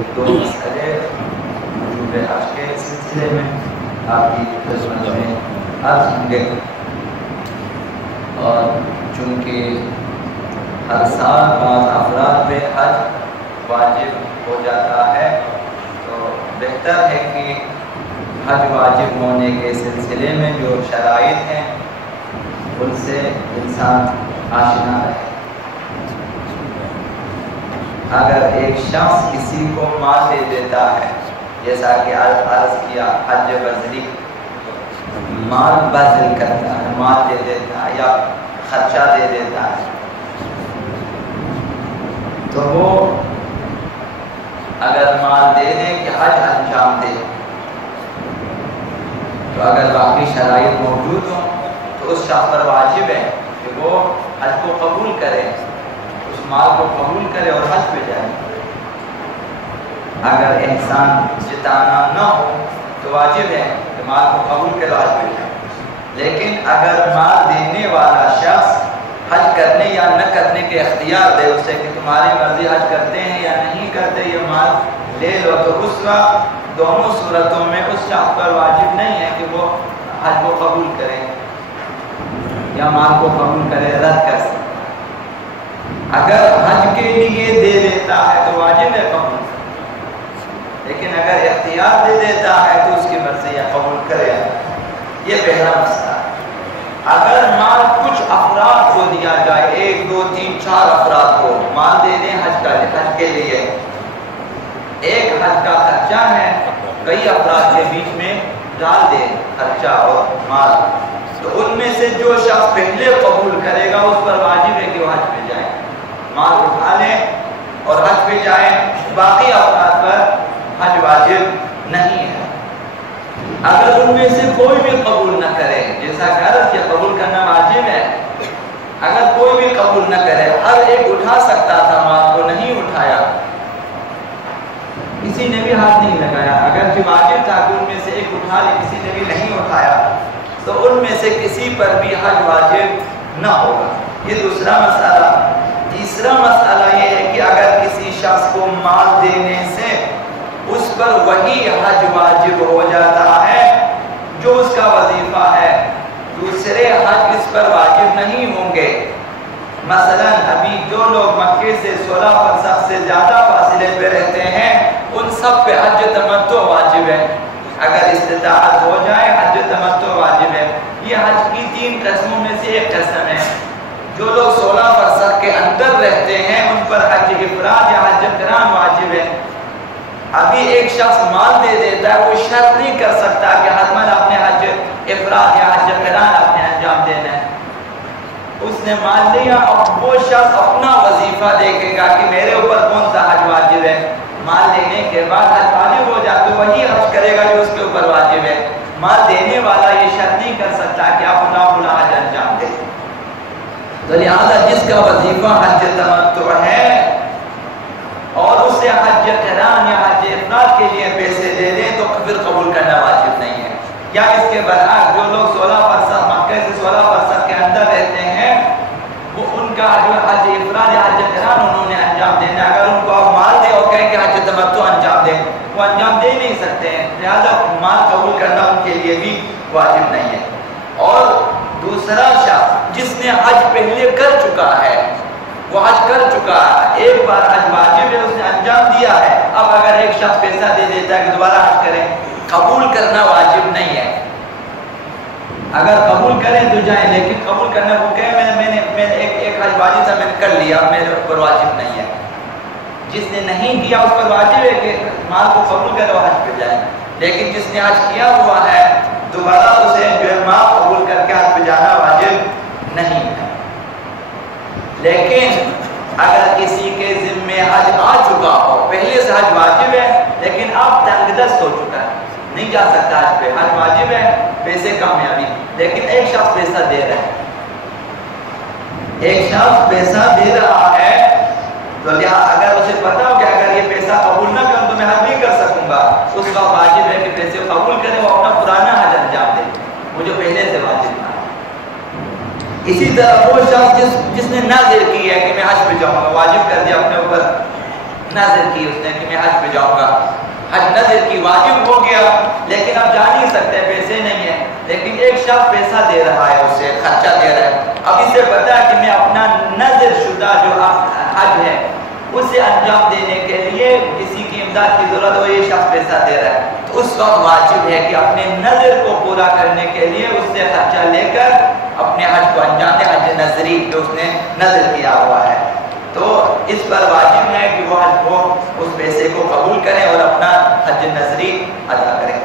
ایک دو مسئلے وجوب حج کے سلسلے میں آپ کی خدمت میں عرض ہوں گے، اور چونکہ ہر سال بعض افراد پہ حج واجب ہو جاتا ہے تو بہتر ہے کہ حج واجب ہونے کے سلسلے میں جو شرائط ہیں ان سے انسان آشنا رہے۔ اگر ایک شخص کسی کو مال دے دیتا ہے، جیسا کہ عرض کیا حج بذری، مال بذل کرتا ہے، مال دے دیتا ہے یا خرچہ دے دیتا ہے، تو وہ اگر مال دے دے کہ حج انجام دے، تو اگر باقی شرائط موجود ہوں تو اس شخص پر واجب ہے کہ وہ حج کو قبول کرے، اس مال کو قبول کرے اور حج پہ جائے۔ اگر انسان جتانا نہ ہو تو واجب ہے کہ مال کو قبول کرے اور حج پہ جائے، لیکن اگر مال دینے والا شخص حج کرنے یا نہ کرنے کے اختیار دے اسے کہ تمہاری مرضی حج کرتے ہیں یا نہیں کرتے، یہ مال لے لو، تو اس وقت دونوں صورتوں میں اس شخص پر واجب نہیں ہے کہ وہ حج کو قبول کرے یا مال کو قبول کرے، رد کر سکتا۔ اگر حج کے لیے دے دیتا ہے تو واجب ہے قبول، لیکن اگر اختیار دے دیتا ہے تو اس کی مرضی ہے قبول کرے۔ یہ پہلا مسئلہ ہے۔ اگر مال کچھ افراد کو دیا جائے، 1 2 3 4 افراد کو مال دے دیں حج کے لیے، ایک حج کا خرچہ ہے، کئی افراد کے بیچ میں ڈال دیں خرچہ اور مال، تو ان میں سے جو شخص پہلے قبول کرے گا اس پر واجب ہے کہ وہ حج پہ جائے، مال اٹھا لیں اور حج پہ جائیں، باقی افراد پر حج واجب نہیں ہے۔ اگر ان میں سے کوئی بھی قبول نہ کرے، جیسا کہ عرض کیا قبول کرنا واجب ہے، اگر کوئی بھی قبول نہ کرے، ہر ایک اٹھا سکتا تھا مال کو، نہیں اٹھایا، کسی نے بھی ہاتھ نہیں لگایا، اگر جو واجب تھا کہ ان میں سے ایک اٹھا لے، کسی نے بھی نہیں اٹھایا، تو ان میں سے کسی پر بھی حج واجب نہ ہوگا۔ یہ دوسرا مسئلہ۔ تیسرا مسئلہ یہ ہے کہ اگر کسی شخص کو مال دینے سے اس پر وہی حج واجب ہو جاتا ہے جو اس کا وظیفہ ہے، دوسرے حج اس پر واجب نہیں ہوں گے۔ مثلا ابھی جو لوگ مکے سے 16 فرسخ سے زیادہ فاصلے پہ رہتے ہیں ان سب پہ حج تمتع واجب ہے، اگر استطاعت ہو جائے حج تمتع واجب ہے۔ یہ حج کی 3 قسموں میں سے ایک قسم ہے۔ جو لوگ 16 فرسخ کے اندر رہتے ہیں ان پر حج افراد یا حج قران واجب ہے۔ ابھی ایک شخص مال دے دیتا ہے، وہ شرط نہیں کر سکتا کہ حتماً اپنے حج افراد یا حج قران اپنے انجام دینا ہے۔ اس نے مال لیا، اب وہ شخص اپنا وظیفہ دیکھے گا کہ میرے اوپر کون سا حج واجب ہے۔ مال لینے کے بعد حج واجب ہو جائے تو وہی حج کرے گا جو اس کے اوپر واجب ہے۔ مال دینے والا یہ شرط نہیں کر سکتا کہ آپ فلاں حج انجام دیں۔ تو لہٰذا جس کا وظیفہ حج تمتع ہے اور اسے حج قران یا حج افراد کے لیے پیسے دے دیں تو پھر قبول کرنا واجب نہیں ہے۔ یا اس کے برعکس جو لوگ 16 فرسخ مکہ سے 16 فرسخ کے اندر رہتے ہیں وہ ان کا جو حج افراد یا حج قران انہوں نے انجام دینا، اگر ان کو آپ مال دے اور کہیں کہ حج تمتع انجام دیں، وہ انجام دے نہیں سکتے ہیں، لہذا مال قبول کرنا ان کے لیے بھی واجب نہیں ہے۔ اور دوسرا شخص جس نے حج پہلے کر چکا ہے، وہ حج کر چکا ہے، ایک بار حج واجب ہے، اس نے انجام دیا ہے، اب اگر ایک شخص پیسہ دے دیتا ہے کہ دوبارہ حج کریں، قبول کرنا واجب نہیں ہے۔ اگر قبول کریں تو جائیں، لیکن قبول کرنا وہ کہے میں نے ایک حج واجب تھا میں نے کر لیا، میرے اوپر واجب نہیں ہے۔ جس نے نہیں کیا اس پر واجب ہے کہ مال کو قبول کرے اور حج پہ جائے، لیکن جس نے حج کیا ہوا ہے دوبارہ اسے جو ہے مال قبول کر کے حج پہ جانا واجب نہیں ہے۔ لیکن اگر کسی کے ذمے حج آ چکا ہو، پہلے سے حج واجب ہے لیکن اب تنگ دست ہو چکا ہے، نہیں جا سکتا حج پہ، حج واجب ہے، پیسے کامیابی، لیکن ایک شخص پیسہ دے رہا ہے، ایک شخص پیسہ دے رہا ہے، تو اگر اسے پتا ہو کہ اگر یہ پیسہ قبول نہ کروں تو میں حج نہیں کر سکوں گا، اس کا واجب ہے کہ پیسے قبول کرے، وہ اپنا پرانا حج انجام دے، مجھے پہلے سے واجب تھا۔ اسی طرح وہ شخص جس نے نظر کی ہے کہ میں حج پہ جاؤں گا، واجب کر دیا اپنے اوپر، نظر کی اس نے کہ میں حج پہ جاؤں گا، حج نظر کی، واجب ہو گیا، لیکن اب جا نہیں سکتے، پیسے نہیں ہیں، لیکن ایک شخص پیسہ دے رہا ہے، اسے خرچہ دے رہا ہے، اب اسے پتا ہے کہ میں اپنا نظر شدہ جو حج ہے اسے انجام دینے کے لیے کسی کی امداد کی ضرورت ہو، یہ شخص پیسہ دے رہا ہے، تو اس وقت واجب ہے کہ اپنے نظر کو پورا کرنے کے لیے اس سے خرچہ لے کر اپنے حج کو انجام دے، حج نظری جو اس نے نظر کیا ہوا ہے، تو اس پر واجب ہے کہ وہ حج کو اس پیسے کو قبول کریں اور اپنا حج نظری ادا کریں۔